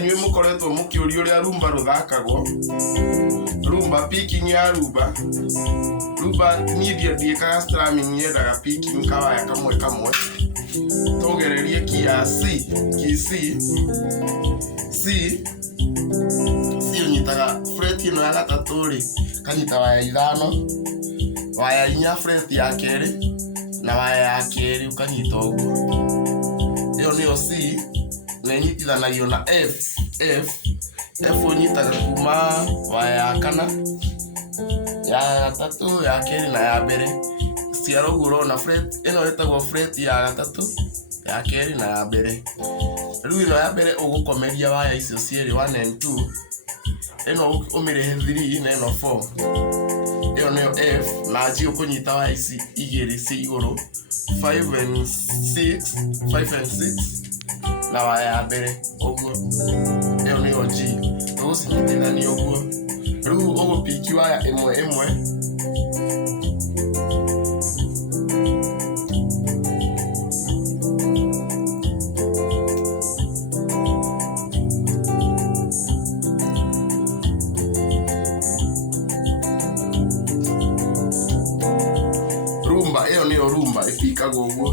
inyuĩ mũkoretwo mũkĩũria ũrĩa rumba rũthakagwo. Rumba, picking ya rumba. Rumba niĩ ndiĩkaga strumming, yendaga picking kawaya kamwe kamwe. Tũgererie key ya C, key C. C ũnyitaga fret ĩno ya gatatũ rĩ, kanyita waya ithano, waya inya fret ya kerĩ, na waya ya kerĩ ũkanyita ũguo. Ĩyo nĩyo C, na ĩnyitithanagio na F. F ũnyitaga kuma waya ya kana, ya gatatũ, ya kerĩ na ya mbere. Ciara ũguo ũrona fret ĩno ĩtagwo fret ya gatatũ, ya kerĩ na ya mbere. Rĩu ĩno ya mbere ũgũkomeria waya icio cierĩ 1 and 2. Ĩno ũmĩrehe 3 na ĩno 4. Ĩyo nĩyo F, na G ũkũnyita waya ici igĩrĩ ci igũrũ 5 and 6 na waya ya mbere ũguo. Ĩyo nĩyo G, ũgũcinyitithania ũguo. Rĩu ũgũpiki waya ĩmwe ĩmwe. Rumba, ĩyo nĩyo rumba ĩpikagwo ũguo.